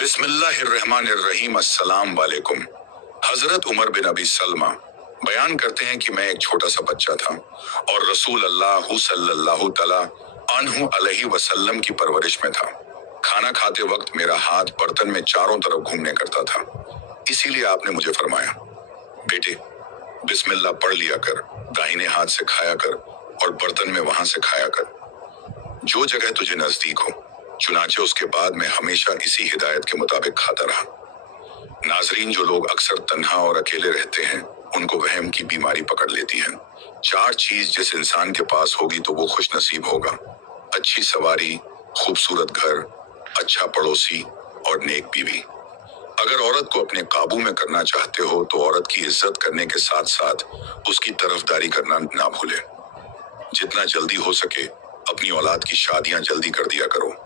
बिस्मिल्लाहिर्रहमानिर्रहीम। अस्सलाम वालेकुम। हजरत उमर बिन अबी सलमा बयान करते हैं कि मैं एक छोटा सा बच्चा था और रसूल अल्लाह सल्लल्लाहु तआला अन्हु अलैहि वसल्लम की परवरिश में था। खाना खाते वक्त मेरा हाथ बर्तन में चारों तरफ घूमने करता था। इसीलिए आपने मुझे फरमाया, बेटे बिस्मिल्लाह पढ़ लिया कर, दाहिने हाथ से खाया कर और बर्तन में वहां से खाया कर, जो जगह तुझे नजदीक हो। चुनाचे उसके बाद मैं हमेशा इसी हिदायत के मुताबिक खाता रहा। नाजरीन, जो लोग अक्सर तन्हा और अकेले रहते हैं उनको वहम की बीमारी पकड़ लेती है। 4 चीज जिस इंसान के पास होगी तो वो खुश नसीब होगा: अच्छी सवारी, खूबसूरत घर, अच्छा पड़ोसी और नेक बीवी। अगर औरत को अपने काबू में करना चाहते हो तो औरत की इज्जत करने के साथ साथ उसकी तरफदारी करना ना भूले। जितना जल्दी हो सके अपनी औलाद की शादियां जल्दी कर दिया करो,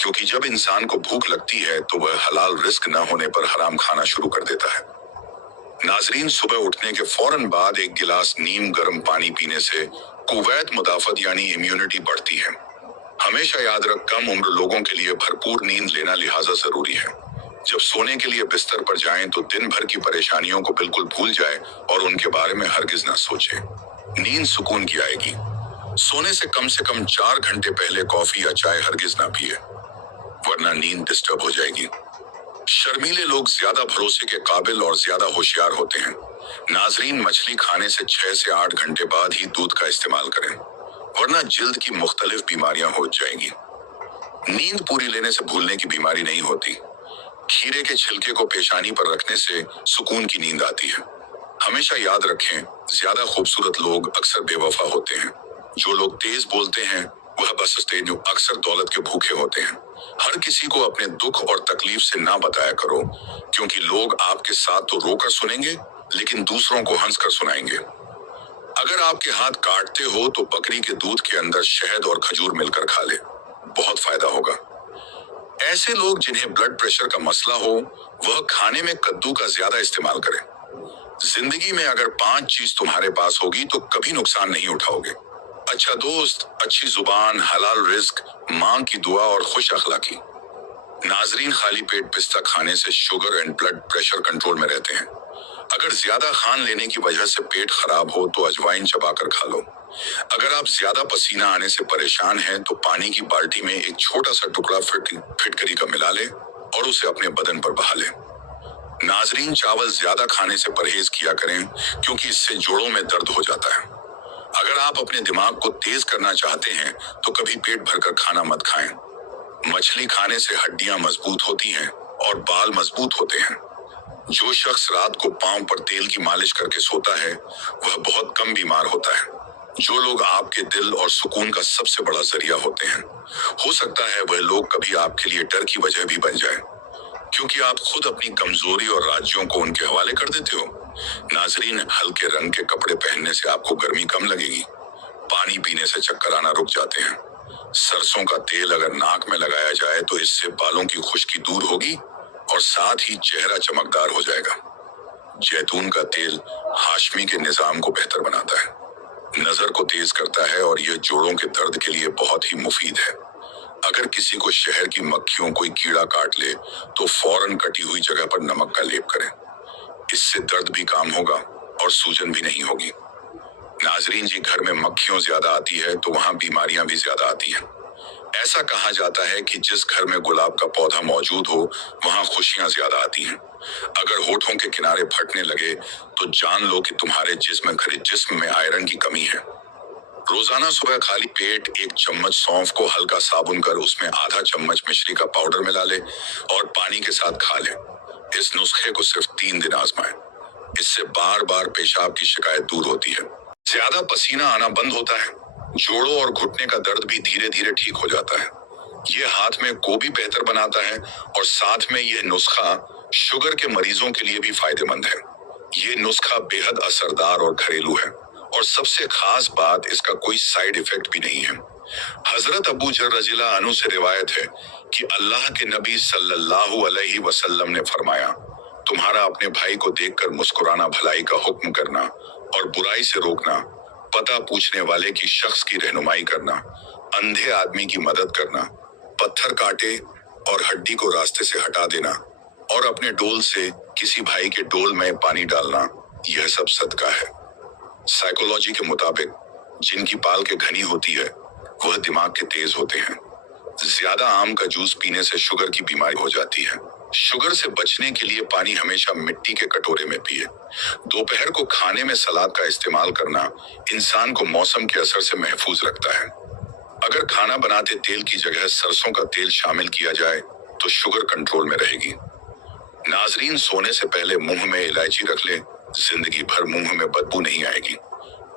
क्योंकि जब इंसान को भूख लगती है तो वह हलाल रिस्क न होने पर हराम खाना शुरू कर देता है। नाजरीन, सुबह उठने के फौरन बाद 1 गिलास नीम गर्म पानी पीने से कुवैत मुदाफत यानी इम्यूनिटी बढ़ती है। हमेशा याद रख, कम उम्र लोगों के लिए भरपूर नींद लेना लिहाजा जरूरी है। जब सोने के लिए बिस्तर पर जाएं तो दिन भर की परेशानियों को बिल्कुल भूल जाए और उनके बारे में हरगिज ना सोचे। नींद सुकून की आएगी। सोने से कम 4 घंटे पहले कॉफी या चाय हरगिज ना पिए, वरना नींद डिस्टर्ब हो जाएगी। शर्मीले लोग ज्यादा भरोसे के काबिल और ज्यादा होशियार होते हैं। नाजरीन, मछली खाने से 6 से 8 घंटे बाद ही दूध का इस्तेमाल करें, वरना जिल्द की मुख्तलिफ बीमारियां हो जाएंगी। नींद पूरी लेने से भूलने की बीमारी नहीं होती। खीरे के छिलके को पेशानी पर रखने से सुकून की नींद आती है। हमेशा याद रखें, ज्यादा खूबसूरत लोग अक्सर बेवफा होते हैं। जो लोग तेज बोलते हैं वह बस अक्सर दौलत के भूखे होते हैं। हर किसी को अपने दुख और तकलीफ से ना बताया करो, क्योंकि लोग आपके साथ तो रोकर सुनेंगे लेकिन दूसरों को हंसकर सुनाएंगे। अगर आपके हाथ काटते हो तो बकरी के दूध के अंदर शहद और खजूर मिलकर खा ले, बहुत फायदा होगा। ऐसे लोग जिन्हें ब्लड प्रेशर का मसला हो वह खाने में कद्दू का ज्यादा इस्तेमाल करें। जिंदगी में अगर 5 चीज तुम्हारे पास होगी तो कभी नुकसान नहीं उठाओगे: अच्छा दोस्त, अच्छी जुबान, हलाल रिस्क, मां की दुआ और खुश अखलाकी। नाजरीन, खाली पेट पिस्ता खाने से sugar and blood pressure control में रहते हैं। अगर ज्यादा खान लेने की वजह से पेट खराब हो तो अजवाइन चबाकर खा लो। अगर आप ज्यादा पसीना आने से परेशान हैं तो पानी की बाल्टी में एक छोटा सा टुकड़ा फिटकरी का मिला ले और उसे अपने बदन पर बहा ले। नाजरीन, चावल ज्यादा खाने से परहेज किया करें, क्योंकि इससे जोड़ों में दर्द हो जाता है। अगर आप अपने दिमाग को तेज करना चाहते हैं तो कभी पेट भरकर खाना मत खाएं। मछली खाने से हड्डियां मजबूत होती हैं और बाल मजबूत होते हैं। जो शख्स रात को पांव पर तेल की मालिश करके सोता है वह बहुत कम बीमार होता है। जो लोग आपके दिल और सुकून का सबसे बड़ा जरिया होते हैं, हो सकता है वह लोग कभी आपके लिए डर की वजह भी बन जाए, क्योंकि आप खुद अपनी कमजोरी और राज्यों को उनके हवाले कर देते हो। नाजरीन, हल्के रंग के कपड़े पहनने से आपको गर्मी कम लगेगी। पानी पीने से चक्कर आना रुक जाते हैं। सरसों का तेल अगर नाक में लगाया जाए तो इससे बालों की खुश्की दूर होगी और साथ ही चेहरा चमकदार हो जाएगा। जैतून का तेल हाशमी के निजाम को बेहतर बनाता है, नजर को तेज करता है और यह जोड़ों के दर्द के लिए बहुत ही मुफीद है। अगर किसी को शहर की मक्खियों कोई कीड़ा काट ले तो फौरन कटी हुई जगह पर नमक का लेप करें। इससे दर्द भी काम होगा और सूजन भी नहीं होगी। नाजरीन जी, घर में मक्खियों ज्यादा आती है तो वहां बीमारियां भी ज्यादा आती हैं। ऐसा कहा जाता है कि जिस घर में गुलाब का पौधा मौजूद हो वहां खुशियां ज्यादा आती हैं। अगर होठों के किनारे फटने लगे तो जान लो कि तुम्हारे जिस्म में आयरन की कमी है। रोजाना सुबह खाली पेट 1 चम्मच सौंफ को हल्का साबुन कर उसमें आधा चम्मच मिश्री का पाउडर मिला ले और पानी के साथ खा ले। इस नुस्खे को सिर्फ 3 दिन आजमाएं। इससे बार बार पेशाब की शिकायत दूर होती है, ज्यादा पसीना आना बंद होता है, जोड़ों और घुटने का दर्द भी धीरे धीरे ठीक हो जाता है। ये हाथ में को भी बेहतर बनाता है और साथ में यह नुस्खा शुगर के मरीजों के लिए भी फायदेमंद है। ये नुस्खा बेहद असरदार और घरेलू है और सबसे खास बात, इसका कोई साइड इफेक्ट भी नहीं है। हजरत अबू जर रज़ियल्लाहु अन्हु से रिवायत है कि अल्लाह के नबी सल्लल्लाहु अलैहि वसल्लम ने फरमाया, तुम्हारा अपने भाई को देखकर मुस्कुराना, भलाई का हुक्म करना और बुराई से रोकना, पता पूछने वाले की शख्स की रहनुमाई करना, अंधे आदमी की मदद करना, पत्थर काटे और हड्डी को रास्ते से हटा देना और अपने डोल से किसी भाई के डोल में पानी डालना, यह सब सदका है। साइकोलॉजी के मुताबिक जिनकी पाल के घनी होती है वह दिमाग के तेज होते हैं। ज्यादा आम का जूस पीने से शुगर की बीमारी हो जाती है। शुगर से बचने के लिए पानी हमेशा मिट्टी के कटोरे में पिए। दोपहर को खाने में सलाद का इस्तेमाल करना इंसान को मौसम के असर से महफूज रखता है। अगर खाना बनाते तेल की जगह सरसों का तेल शामिल किया जाए तो शुगर कंट्रोल में रहेगी। नाजरीन, सोने से पहले मुंह में इलायची रख ले, जिंदगी भर मुंह में बदबू नहीं आएगी।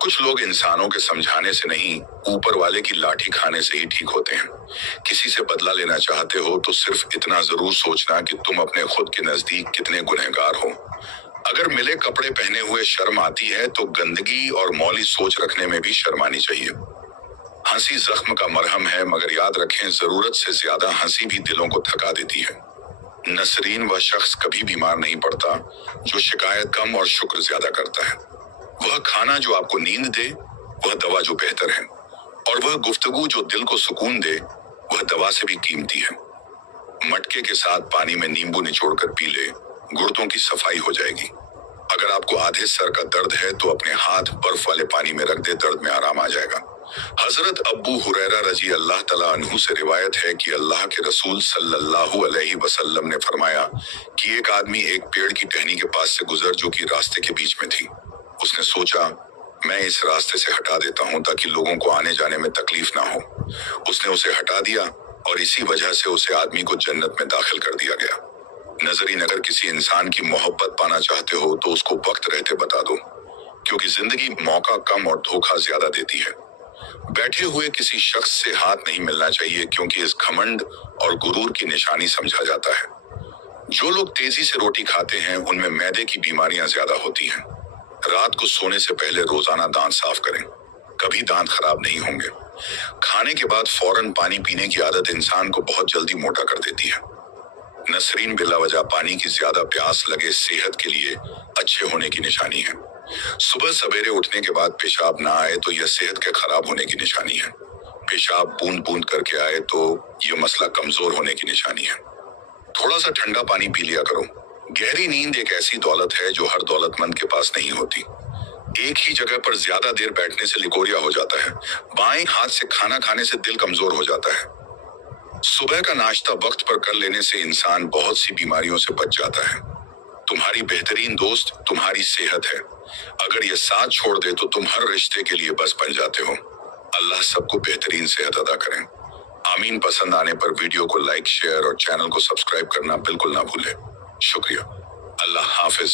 कुछ लोग इंसानों के समझाने से नहीं, ऊपर वाले की लाठी खाने से ही ठीक होते हैं। किसी से बदला लेना चाहते हो तो सिर्फ इतना जरूर सोचना कि तुम अपने खुद के नजदीक कितने गुनहगार हो। अगर मिले कपड़े पहने हुए शर्म आती है तो गंदगी और मौली सोच रखने में भी शर्म आनी चाहिए। हंसी जख्म का मरहम है, मगर याद रखें जरूरत से ज्यादा हंसी भी दिलों को थका देती है। नसरीन, वह शख्स कभी बीमार नहीं पड़ता जो शिकायत कम और शुक्र ज्यादा करता है। वह खाना जो आपको नींद दे वह दवा जो बेहतर है, और वह गुफ्तगू जो दिल को सुकून दे वह दवा से भी कीमती है। मटके के साथ पानी में नींबू निचोड़कर पी ले, गुर्दों की सफाई हो जाएगी। अगर आपको आधे सर का दर्द है तो अपने हाथ बर्फ वाले पानी में रख दे, दर्द में आराम आ जाएगा। हजरत अब्बू हुरैरा रजी अल्लाह तआला अन्हु से रिवायत है कि अल्लाह के रसूल सल्लल्लाहु अलैहि वसल्लम ने फरमाया कि एक आदमी एक पेड़ की टहनी के पास से गुजर जो कि रास्ते के बीच में थी। उसने सोचा, मैं इस रास्ते से हटा देता हूँ ताकि लोगों को आने जाने में तकलीफ ना हो। उसने उसे हटा दिया और इसी वजह से उसे आदमी को जन्नत में दाखिल कर दिया गया। नजरीन, अगर किसी इंसान की मोहब्बत पाना चाहते हो तो उसको वक्त रहते बता दो, क्योंकि जिंदगी मौका कम और धोखा ज्यादा देती है। बैठे हुए किसी शख्स से हाथ नहीं मिलना चाहिए, क्योंकि इस घमंड और गुरूर की निशानी समझा जाता है। जो लोग तेजी से रोटी खाते हैं उनमें मैदे की बीमारियां ज्यादा होती हैं। रात को सोने से पहले रोजाना दांत साफ करें, कभी दांत खराब नहीं होंगे। खाने के बाद फौरन पानी पीने की आदत इंसान को बहुत जल्दी मोटा कर देती है। नसरीन, बिला वजह पानी की ज्यादा प्यास लगे सेहत के लिए अच्छे होने की निशानी है। सुबह सवेरे उठने के बाद पेशाब ना आए तो यह सेहत के खराब होने की निशानी है। पेशाब बूंद बूंद करके आए तो यह मसला कमजोर होने की निशानी है। थोड़ा सा ठंडा पानी पी लिया करो। गहरी नींद एक ऐसी दौलत है जो हर दौलतमंद के पास नहीं होती। एक ही जगह पर ज्यादा देर बैठने से लिकोरिया हो जाता है। बाएं हाथ से खाना खाने से दिल कमजोर हो जाता है। सुबह का नाश्ता वक्त पर कर लेने से इंसान बहुत सी बीमारियों से बच जाता है। तुम्हारी बेहतरीन दोस्त तुम्हारी सेहत है। अगर ये साथ छोड़ दे तो तुम हर रिश्ते के लिए बस बन जाते हो। अल्लाह सबको बेहतरीन सेहत अदा करें। आमीन। पसंद आने पर वीडियो को लाइक, शेयर और चैनल को सब्सक्राइब करना बिल्कुल ना भूलें। शुक्रिया। अल्लाह हाफिज।